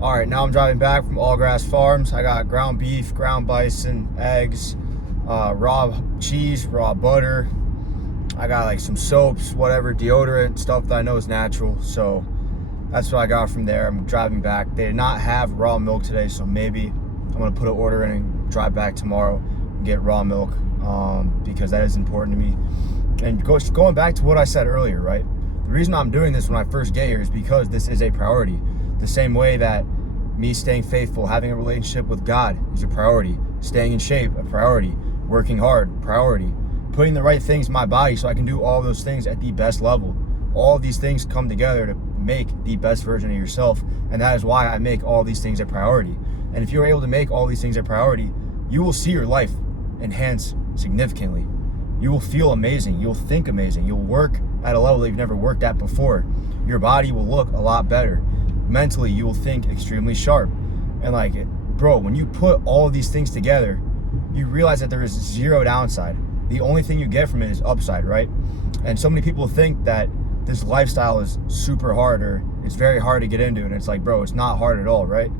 All right, now I'm driving back from All Grass Farms. I got ground beef, ground bison, eggs, raw cheese, raw butter. I got like some soaps, whatever, deodorant, stuff that I know is natural. So that's what I got from there. I'm driving back. They did not have raw milk today, so maybe I'm gonna put an order in and drive back tomorrow and get raw milk because that is important to me. And going back to what I said earlier, right? The reason I'm doing this when I first get here is because this is a priority. The same way that me staying faithful, having a relationship with God is a priority. Staying in shape, a priority. Working hard, priority. Putting the right things in my body so I can do all those things at the best level. All of these things come together to make the best version of yourself. And that is why I make all these things a priority. And if you're able to make all these things a priority, you will see your life enhance significantly. You will feel amazing. You'll think amazing. You'll work at a level that you've never worked at before. Your body will look a lot better. Mentally, you will think extremely sharp. And bro, when you put all of these things together, you realize that there is zero downside. The only thing you get from it is upside, right? And so many people think that this lifestyle is super hard or it's very hard to get into. And it's like, bro, it's not hard at all, right?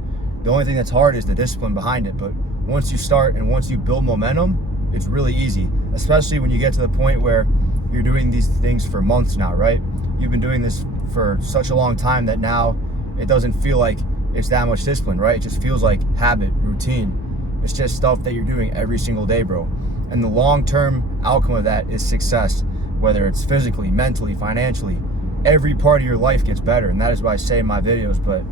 The only thing that's hard is the discipline behind it. But once you start and once you build momentum, it's really easy, especially when you get to the point where you're doing these things for months now, right? You've been doing this for such a long time that now it doesn't feel like it's that much discipline, right? It just feels like habit, routine. It's just stuff that you're doing every single day, bro. And the long-term outcome of that is success, whether it's physically, mentally, financially. Every part of your life gets better, and that is what I say in my videos. But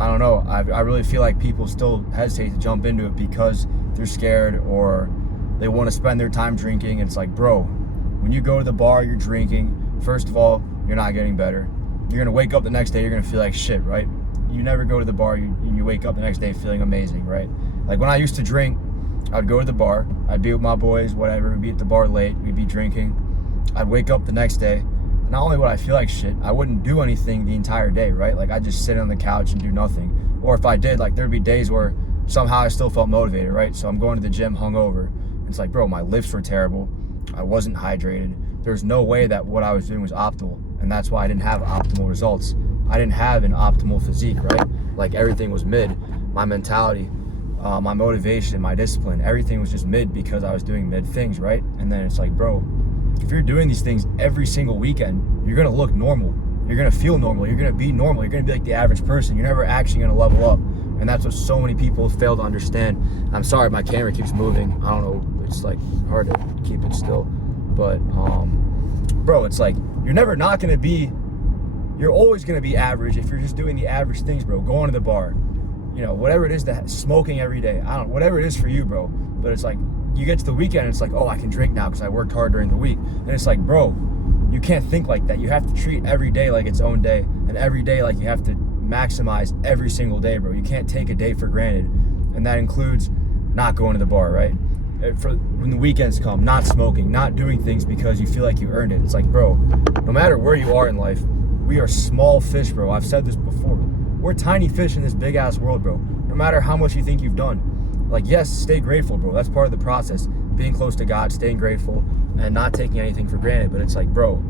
I don't know, I really feel like people still hesitate to jump into it because they're scared or they want to spend their time drinking. And it's like, bro, when you go to the bar, you're drinking. First of all, you're not getting better. You're gonna wake up the next day, you're gonna feel like shit, right? You never go to the bar, you wake up the next day feeling amazing, right? Like when I used to drink, I'd go to the bar, I'd be with my boys, whatever, we'd be at the bar late, we'd be drinking. I'd wake up the next day, not only would I feel like shit, I wouldn't do anything the entire day, right? Like I'd just sit on the couch and do nothing. Or if I did, like there'd be days where somehow I still felt motivated, right? So I'm going to the gym hungover. It's like, bro, my lifts were terrible. I wasn't hydrated. There's no way that what I was doing was optimal. And that's why I didn't have optimal results. I didn't have an optimal physique, right? Like everything was mid. My mentality, my motivation, my discipline, everything was just mid because I was doing mid things, right? And then it's like, bro, if you're doing these things every single weekend, you're gonna look normal. You're gonna feel normal. You're gonna be normal. You're gonna be like the average person. You're never actually gonna level up. And that's what so many people fail to understand. I'm sorry, my camera keeps moving. I don't know, it's like hard to keep it still. But bro, it's like, you're always gonna be average if you're just doing the average things, bro. Going to the bar, you know, whatever it is, that smoking every day, I don't know, whatever it is for you, bro. But it's like, you get to the weekend and it's like, oh, I can drink now because I worked hard during the week. And it's like, bro, you can't think like that. You have to treat every day like its own day, and every day like you have to maximize every single day, bro. You can't take a day for granted. And that includes not going to the bar, right? When the weekends come, not smoking, not doing things because you feel like you earned it. It's like, bro, no matter where you are in life, we are small fish, bro. I've said this before. We're tiny fish in this big ass world, bro. No matter how much you think you've done. Like, yes, stay grateful, bro. That's part of the process. Being close to God, staying grateful, and not taking anything for granted. But it's like, bro,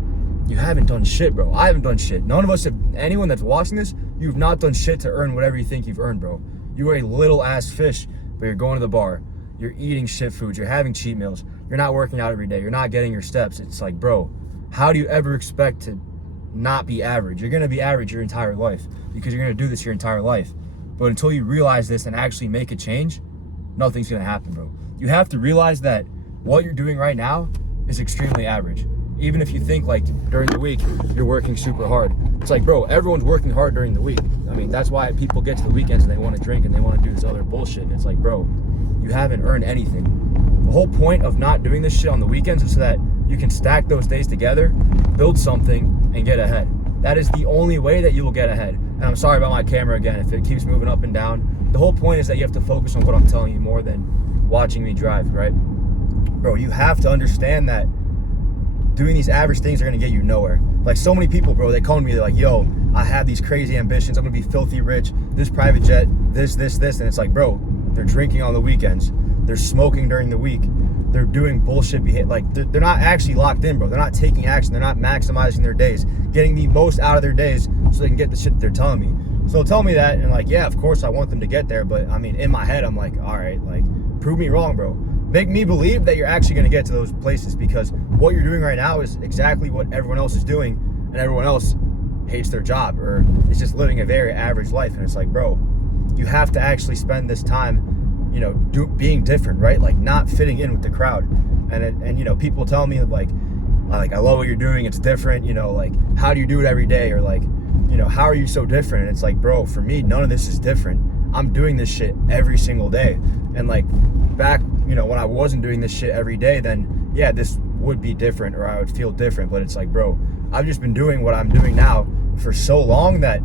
you haven't done shit, bro. I haven't done shit. None of us have, anyone that's watching this, you've not done shit to earn whatever you think you've earned, bro. You are a little ass fish, but you're going to the bar. You're eating shit foods. You're having cheat meals. You're not working out every day. You're not getting your steps. It's like, bro, how do you ever expect to not be average? You're going to be average your entire life because you're going to do this your entire life. But until you realize this and actually make a change, nothing's going to happen, bro. You have to realize that what you're doing right now is extremely average. Even if you think like during the week, you're working super hard. It's like, bro, everyone's working hard during the week. I mean, that's why people get to the weekends and they want to drink and they want to do this other bullshit. And it's like, bro, you haven't earned anything. The whole point of not doing this shit on the weekends is so that you can stack those days together, build something, and get ahead. That is the only way that you will get ahead. And I'm sorry about my camera again, if it keeps moving up and down. The whole point is that you have to focus on what I'm telling you more than watching me drive, right? Bro, you have to understand that doing these average things are gonna get you nowhere. Like so many people, bro, they call me, they're like, yo, I have these crazy ambitions. I'm gonna be filthy rich, this private jet, this. And it's like, bro, they're drinking on the weekends. They're smoking during the week. They're doing bullshit behavior. Like they're not actually locked in, bro. They're not taking action. They're not maximizing their days, getting the most out of their days so they can get the shit that they're telling me. So they'll tell me that, and like, yeah, of course I want them to get there, but I mean, in my head, I'm like, all right, like, prove me wrong, bro. Make me believe that you're actually going to get to those places, because what you're doing right now is exactly what everyone else is doing, and everyone else hates their job or is just living a very average life. And it's like, bro, you have to actually spend this time, you know, being different, right? Like not fitting in with the crowd. And you know, people tell me like I love what you're doing, it's different, you know, like how do you do it every day, or like, you know, how are you so different? And it's like, bro, for me, none of this is different. I'm doing this shit every single day. And like back, you know, when I wasn't doing this shit every day, then yeah, this would be different, or I would feel different. But it's like, bro, I've just been doing what I'm doing now for so long that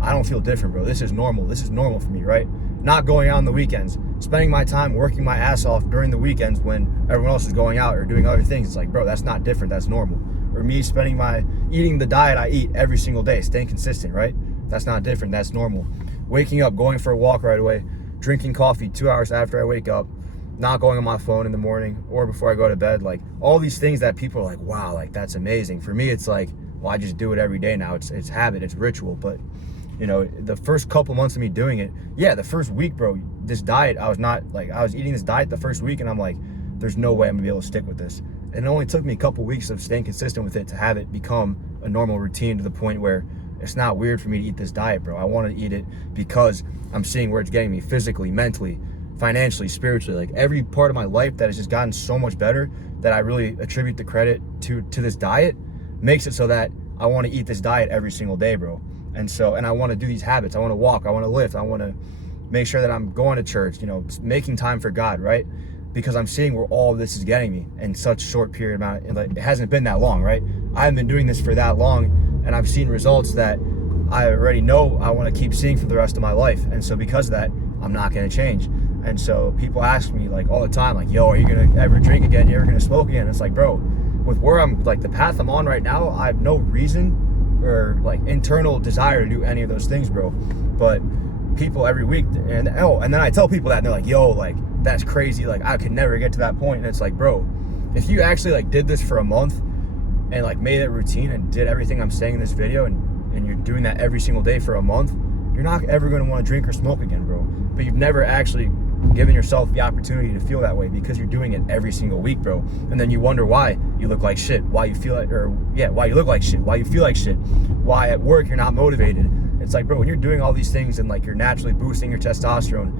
I don't feel different, bro. This is normal. This is normal for me, right? Not going out on the weekends, spending my time working my ass off during the weekends when everyone else is going out or doing other things. It's like, bro, that's not different. That's normal. Or me eating the diet I eat every single day, staying consistent, right? That's not different. That's normal. Waking up, going for a walk right away, drinking coffee 2 hours after I wake up, not going on my phone in the morning or before I go to bed. Like all these things that people are like, wow, like that's amazing. For me, it's like, well, I just do it every day now. It's habit, it's ritual. But you know, the first couple months of me doing it, yeah, the first week, bro, this diet, I was eating this diet the first week, and I'm like, there's no way I'm gonna be able to stick with this. And it only took me a couple weeks of staying consistent with it to have it become a normal routine, to the point where it's not weird for me to eat this diet, bro. I want to eat it because I'm seeing where it's getting me physically, mentally, financially, spiritually. Like every part of my life that has just gotten so much better, that I really attribute the credit to this diet, makes it so that I want to eat this diet every single day, bro. And I want to do these habits. I want to walk, I want to lift, I want to make sure that I'm going to church, you know, making time for God, right? Because I'm seeing where all of this is getting me in such a short period amount. It hasn't been that long, right? I haven't been doing this for that long, and I've seen results that I already know I want to keep seeing for the rest of my life. And so because of that, I'm not going to change. And so people ask me like all the time, like, yo, are you going to ever drink again? You ever going to smoke again? It's like, bro, with where I'm, like the path I'm on right now, I have no reason or like internal desire to do any of those things, bro. But people every week, and then I tell people that, and they're like, yo, like that's crazy, like I could never get to that point. And it's like, bro, if you actually like did this for a month and like made it a routine and did everything I'm saying in this video, and you're doing that every single day for a month, you're not ever going to want to drink or smoke again, bro. But you've never actually given yourself the opportunity to feel that way, because you're doing it every single week, bro. And then you wonder why you look like shit, why you feel like, why you look like shit, why you feel like shit, why at work you're not motivated. It's like, bro, when you're doing all these things and like you're naturally boosting your testosterone,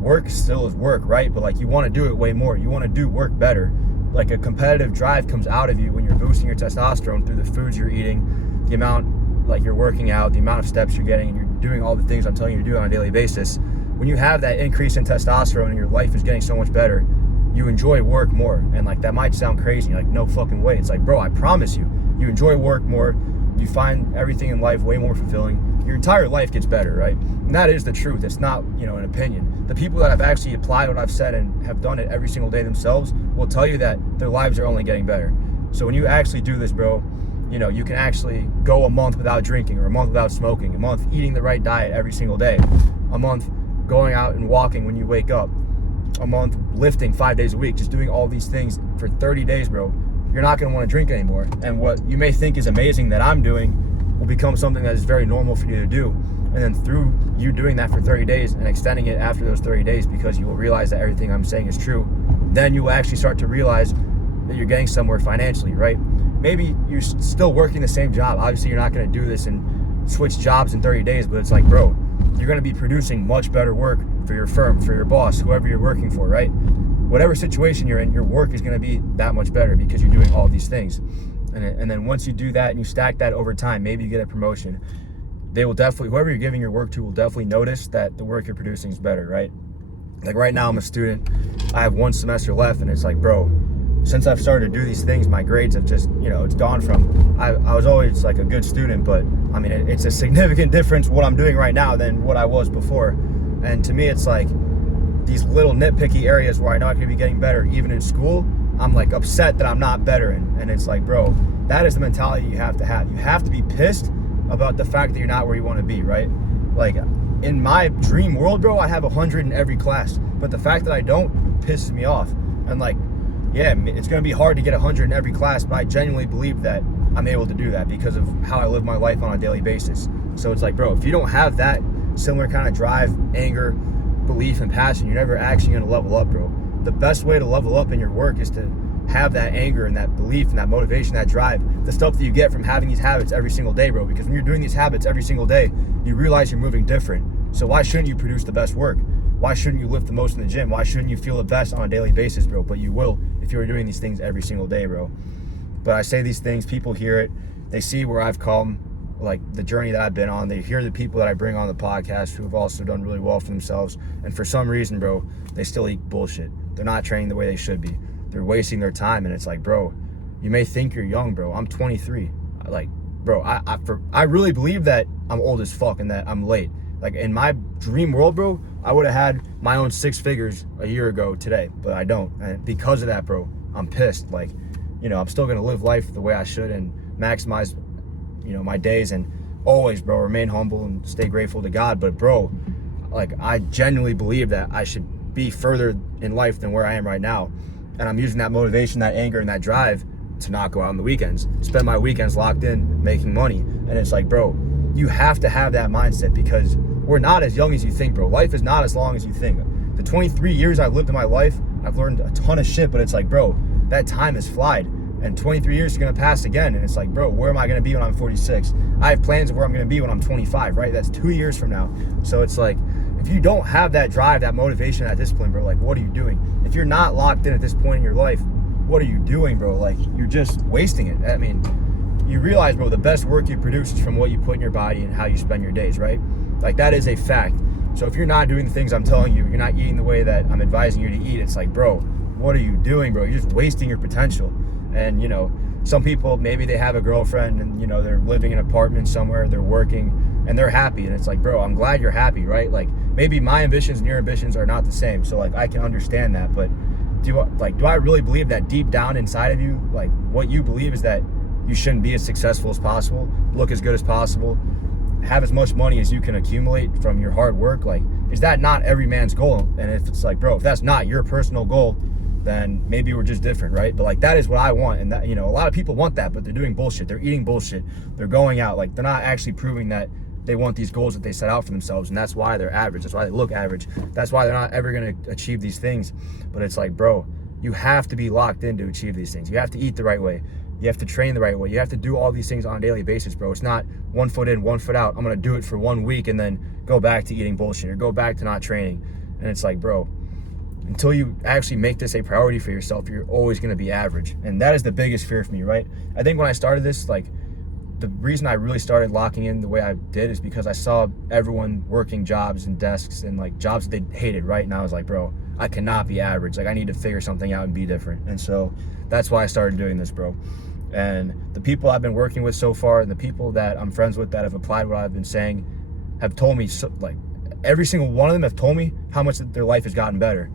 work still is work, right? But like you want to do it way more. You want to do work better. Like a competitive drive comes out of you when you're boosting your testosterone through the foods you're eating, the amount like you're working out, the amount of steps you're getting, and you're doing all the things I'm telling you to do on a daily basis. When you have that increase in testosterone and your life is getting so much better, you enjoy work more. And like that might sound crazy, like no fucking way. It's like, bro, I promise you, you enjoy work more. You find everything in life way more fulfilling. Your entire life gets better, right? And that is the truth. It's not, you know, an opinion. The people that have actually applied what I've said and have done it every single day themselves will tell you that their lives are only getting better. So when you actually do this, bro, you know, you can actually go a month without drinking, or a month without smoking, a month eating the right diet every single day, a month going out and walking when you wake up, a month lifting 5 days a week, just doing all these things for 30 days, bro. You're not going to want to drink anymore. And what you may think is amazing that I'm doing will become something that is very normal for you to do. And then through you doing that for 30 days and extending it after those 30 days, because you will realize that everything I'm saying is true, then you will actually start to realize that you're getting somewhere financially, right? Maybe you're still working the same job. Obviously, you're not going to do this and switch jobs in 30 days, but it's like, bro, you're going to be producing much better work for your firm, for your boss, whoever you're working for, right? Whatever situation you're in, your work is going to be that much better because you're doing all these things. And then once you do that and you stack that over time, maybe you get a promotion. They will definitely, whoever you're giving your work to will definitely notice that the work you're producing is better, right? Like right now, I'm a student. I have 1 semester left, and it's like, bro, since I've started to do these things, my grades have just, you know, it's gone from, I was always like a good student, but I mean, it's a significant difference what I'm doing right now than what I was before. And to me, it's like these little nitpicky areas where I know I could be getting better, even in school, I'm like upset that I'm not better in. And it's like, bro, that is the mentality you have to have. You have to be pissed about the fact that you're not where you want to be, right? Like in my dream world, bro, I have 100 in every class, but the fact that I don't pisses me off. And like, yeah, it's going to be hard to get 100 in every class, but I genuinely believe that I'm able to do that because of how I live my life on a daily basis. So it's like, bro, if you don't have that similar kind of drive, anger, belief, and passion, you're never actually going to level up, bro. The best way to level up in your work is to have that anger and that belief and that motivation, that drive, the stuff that you get from having these habits every single day, bro. Because when you're doing these habits every single day, you realize you're moving different. So why shouldn't you produce the best work? Why shouldn't you lift the most in the gym? Why shouldn't you feel the best on a daily basis, bro? But you will if you're doing these things every single day, bro. But I say these things, people hear it, they see where I've come, like the journey that I've been on. They hear the people that I bring on the podcast who have also done really well for themselves. And for some reason, bro, they still eat bullshit. They're not training the way they should be. They're wasting their time. And it's like, bro, you may think you're young, bro. I'm 23. Like, bro, I really believe that I'm old as fuck and that I'm late. Like, in my dream world, bro, I would have had my own 6 figures a year ago today, but I don't. And because of that, bro, I'm pissed. Like, you know, I'm still gonna live life the way I should and maximize, you know, my days, and always, bro, remain humble and stay grateful to God. But bro, like, I genuinely believe that I should be further in life than where I am right now. And I'm using that motivation, that anger, and that drive to not go out on the weekends, spend my weekends locked in making money. And it's like, bro, you have to have that mindset, because we're not as young as you think, bro. Life is not as long as you think. The 23 years I've lived in my life, I've learned a ton of shit, but it's like, bro, that time has flied, and 23 years is gonna pass again. And it's like, bro, where am I gonna be when I'm 46? I have plans of where I'm gonna be when I'm 25, right? That's 2 years from now. So it's like, if you don't have that drive, that motivation, that discipline, bro, like, what are you doing? If you're not locked in at this point in your life, what are you doing, bro? Like, you're just wasting it. I mean, you realize, bro, the best work you produce is from what you put in your body and how you spend your days, right? Like, that is a fact. So if you're not doing the things I'm telling you, you're not eating the way that I'm advising you to eat, it's like, bro, what are you doing, bro? You're just wasting your potential. And, you know, some people, maybe they have a girlfriend and, you know, they're living in an apartment somewhere, they're working, and they're happy. And it's like, bro, I'm glad you're happy, right? Like, maybe my ambitions and your ambitions are not the same. So, like, I can understand that. But do I really believe that deep down inside of you, like, what you believe is that you shouldn't be as successful as possible, look as good as possible, have as much money as you can accumulate from your hard work? Like, is that not every man's goal? And if it's like, bro, if that's not your personal goal, then maybe we're just different, right? But like, that is what I want. And that, you know, a lot of people want that, but they're doing bullshit. They're eating bullshit. They're going out. Like, they're not actually proving that they want these goals that they set out for themselves. And that's why they're average. That's why they look average. That's why they're not ever going to achieve these things. But it's like, bro, you have to be locked in to achieve these things. You have to eat the right way. You have to train the right way. You have to do all these things on a daily basis, bro. It's not 1 foot in, 1 foot out. I'm going to do it for 1 week and then go back to eating bullshit or go back to not training. And it's like, bro, until you actually make this a priority for yourself, you're always going to be average. And that is the biggest fear for me, right? I think when I started this, like, the reason I really started locking in the way I did is because I saw everyone working jobs and desks and like jobs that they hated, right? And I was like, bro, I cannot be average. Like, I need to figure something out and be different. And so that's why I started doing this, bro. And the people I've been working with so far, and the people that I'm friends with that have applied what I've been saying, have told me, so, like, every single one of them have told me how much their life has gotten better.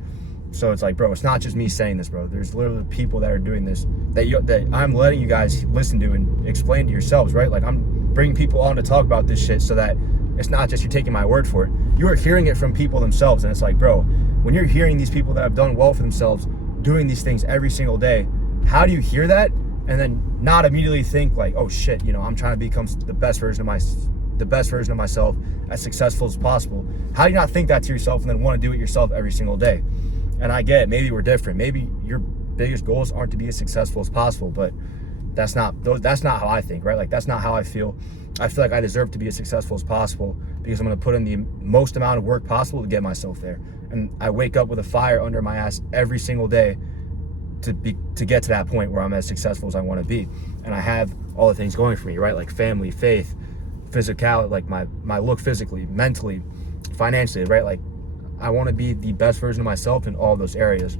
So it's like, bro, it's not just me saying this, bro. There's literally people that are doing this that I'm letting you guys listen to and explain to yourselves, right? Like, I'm bringing people on to talk about this shit so that it's not just you're taking my word for it. You are hearing it from people themselves. And it's like, bro, when you're hearing these people that have done well for themselves doing these things every single day, how do you hear that and then not immediately think like, oh shit, you know, I'm trying to become the best version of myself, as successful as possible? How do you not think that to yourself and then want to do it yourself every single day? And I get it, maybe we're different. Maybe your biggest goals aren't to be as successful as possible, but that's not how I think, right? Like, that's not how I feel. I feel like I deserve to be as successful as possible because I'm going to put in the most amount of work possible to get myself there. And I wake up with a fire under my ass every single day to get to that point where I'm as successful as I want to be. And I have all the things going for me, right? Like family, faith, physicality, like my look physically, mentally, financially, right? Like, I want to be the best version of myself in all those areas.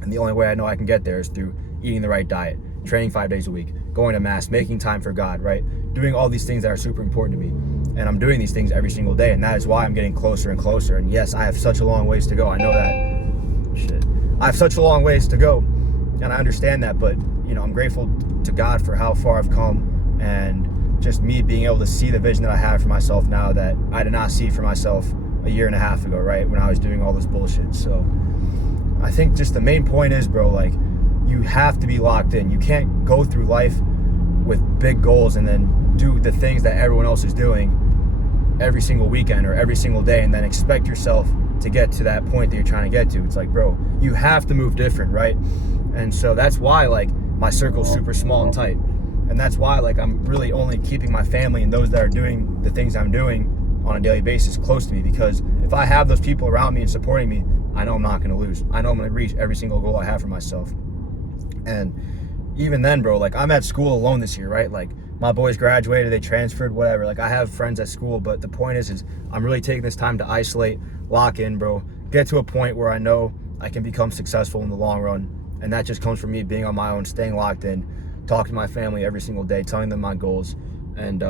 And the only way I know I can get there is through eating the right diet, training 5 days a week, going to mass, making time for God, right? Doing all these things that are super important to me. And I'm doing these things every single day. And that is why I'm getting closer and closer. And yes, I have such a long ways to go. I know that. Shit. I have such a long ways to go. And I understand that. But, you know, I'm grateful to God for how far I've come. And just me being able to see the vision that I have for myself now that I did not see for myself a year and a half ago, right? When I was doing all this bullshit. So I think just the main point is, bro, like, you have to be locked in. You can't go through life with big goals and then do the things that everyone else is doing every single weekend or every single day and then expect yourself to get to that point that you're trying to get to. It's like, bro, you have to move different, right? And so that's why like my circle's super small and tight. And that's why like I'm really only keeping my family and those that are doing the things I'm doing on a daily basis close to me, because if I have those people around me and supporting me, I know I'm not going to lose. I know I'm going to reach every single goal I have for myself. And even then, bro, like I'm at school alone this year, right? Like my boys graduated, they transferred, whatever. Like I have friends at school, but the point is I'm really taking this time to isolate, lock in, bro, get to a point where I know I can become successful in the long run. And that just comes from me being on my own, staying locked in, talking to my family every single day, telling them my goals, and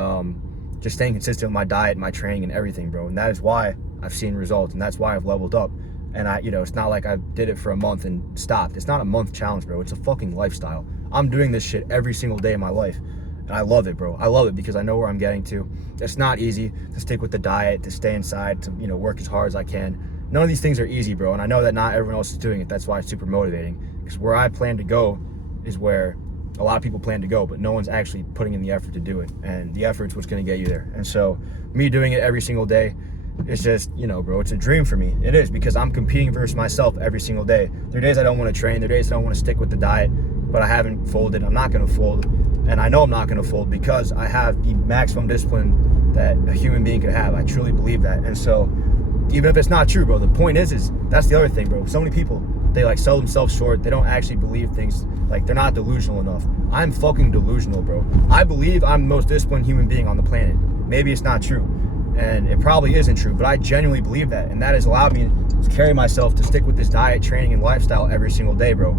just staying consistent with my diet, my training, and everything, bro. And that is why I've seen results, and that's why I've leveled up. And it's not like I did it for a month and stopped. It's not a month challenge, bro. It's a fucking lifestyle. I'm doing this shit every single day of my life. And I love it, bro. I love it because I know where I'm getting to. It's not easy to stick with the diet, to stay inside, to, work as hard as I can. None of these things are easy, bro. And I know that not everyone else is doing it. That's why it's super motivating. Because where I plan to go is where a lot of people plan to go, but no one's actually putting in the effort to do it. And the effort's what's going to get you there. And so me doing it every single day, it's just, bro, it's a dream for me. It is, because I'm competing versus myself every single day. There are days I don't want to train. There are days I don't want to stick with the diet, but I haven't folded. I'm not going to fold. And I know I'm not going to fold because I have the maximum discipline that a human being could have. I truly believe that. And so even if it's not true, bro, the point is that's the other thing, bro. So many people, they like sell themselves short. They don't actually believe things. Like they're not delusional enough. I'm fucking delusional, bro. I believe I'm the most disciplined human being on the planet. Maybe it's not true, and it probably isn't true, but I genuinely believe that, and that has allowed me to carry myself to stick with this diet, training, and lifestyle every single day, bro.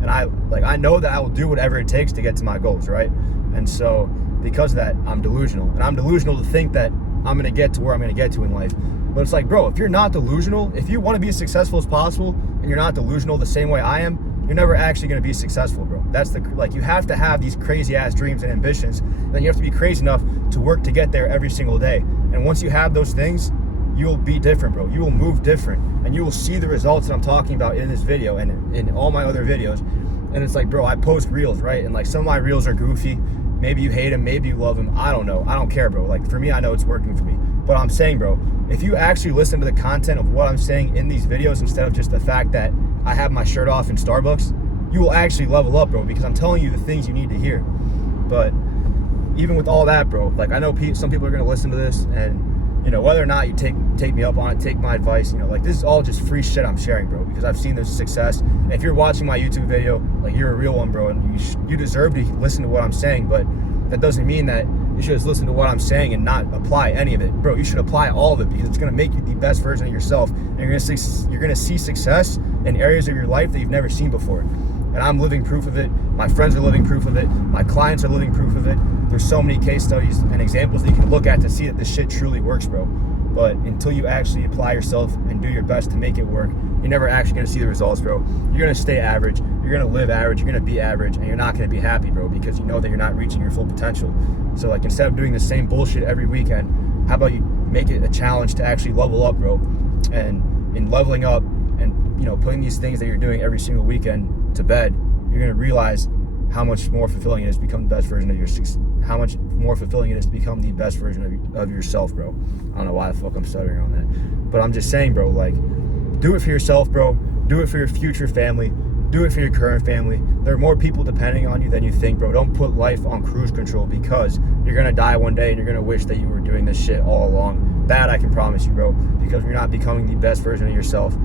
And I know that I will do whatever it takes to get to my goals, right? And so because of that, I'm delusional, and I'm delusional to think that I'm gonna get to where I'm gonna get to in life. But it's like, bro, if you're not delusional, if you want to be as successful as possible, and you're not delusional the same way I am, you're never actually going to be successful, bro. That's you have to have these crazy ass dreams and ambitions, and then you have to be crazy enough to work to get there every single day. And once you have those things, you'll be different, bro. You will move different, and you will see the results that I'm talking about in this video and in all my other videos. And it's like, bro, I post reels, right? And like some of my reels are goofy. Maybe you hate them, maybe you love them. I don't know. I don't care, bro. Like for me, I know it's working for me. But I'm saying, bro, if you actually listen to the content of what I'm saying in these videos instead of just the fact that I have my shirt off in Starbucks, you will actually level up, bro, because I'm telling you the things you need to hear. But even with all that, bro, like I know some people are going to listen to this, and whether or not you take me up on it, take my advice, like this is all just free shit I'm sharing, bro, because I've seen this success. And if you're watching my YouTube video, like you're a real one, bro, and you deserve to listen to what I'm saying. But that doesn't mean that you should just listen to what I'm saying and not apply any of it, bro. You should apply all of it, because it's going to make you the best version of yourself, and you're going to see success in areas of your life that you've never seen before. And I'm living proof of it. My friends are living proof of it. My clients are living proof of it. There's so many case studies and examples that you can look at to see that this shit truly works, bro. But until you actually apply yourself and do your best to make it work, you're never actually going to see the results, bro. You're going to stay average. You're going to live average. You're going to be average, and you're not going to be happy, bro, because you know that you're not reaching your full potential. So like instead of doing the same bullshit every weekend, how about you make it a challenge to actually level up, bro? And in leveling up and putting these things that you're doing every single weekend to bed, you're going to realize how much more fulfilling it is to become the best version of how much more fulfilling it is to become the best version of yourself, bro. I don't know why the fuck I'm stuttering on that, but I'm just saying, bro, like do it for yourself, bro. Do it for your future family. Do it for your current family. There are more people depending on you than you think, bro. Don't put life on cruise control, because you're gonna die one day and you're gonna wish that you were doing this shit all along. That I can promise you, bro, because you're not becoming the best version of yourself.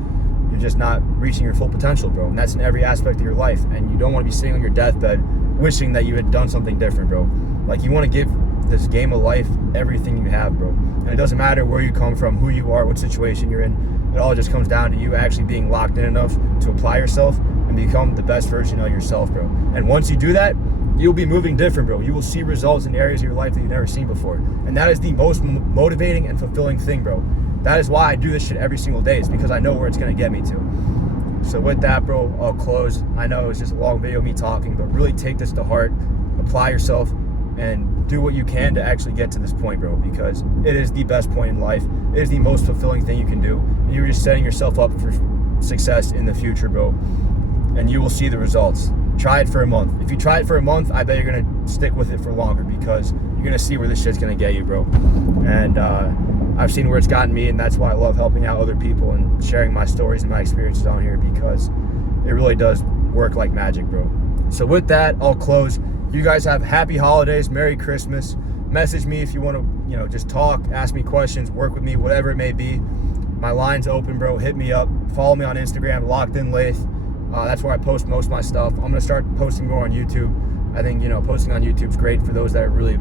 You're just not reaching your full potential, bro. And that's in every aspect of your life. And you don't want to be sitting on your deathbed wishing that you had done something different, bro. Like you want to give this game of life everything you have, bro. And it doesn't matter where you come from, who you are, what situation you're in. It all just comes down to you actually being locked in enough to apply yourself and become the best version of yourself, bro. And once you do that, you'll be moving different, bro. You will see results in areas of your life that you've never seen before. And that is the most motivating and fulfilling thing, bro. That is why I do this shit every single day. It's because I know where it's going to get me to. So with that, bro, I'll close. I know it's just a long video of me talking, but really take this to heart. Apply yourself and do what you can to actually get to this point, bro, because it is the best point in life. It is the most fulfilling thing you can do. And you're just setting yourself up for success in the future, bro. And you will see the results. Try it for a month. If you try it for a month, I bet you're going to stick with it for longer, because you're going to see where this shit's going to get you, bro. And I've seen where it's gotten me, and that's why I love helping out other people and sharing my stories and my experiences on here, because it really does work like magic, bro. So with that, I'll close. You guys have happy holidays, Merry Christmas. Message me if you want to, just talk, ask me questions, work with me, whatever it may be. My line's open, bro. Hit me up. Follow me on Instagram, Locked In Lathe. That's where I post most of my stuff. I'm gonna start posting more on YouTube. I think posting on YouTube is great for those that are really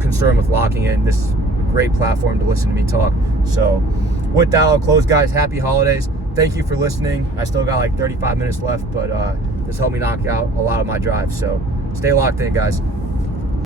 concerned with locking in. This is a great platform to listen to me talk. So with that, I'll close, guys. Happy holidays. Thank you for listening. I still got like 35 minutes left, but this helped me knock out a lot of my drives. So stay locked in, guys.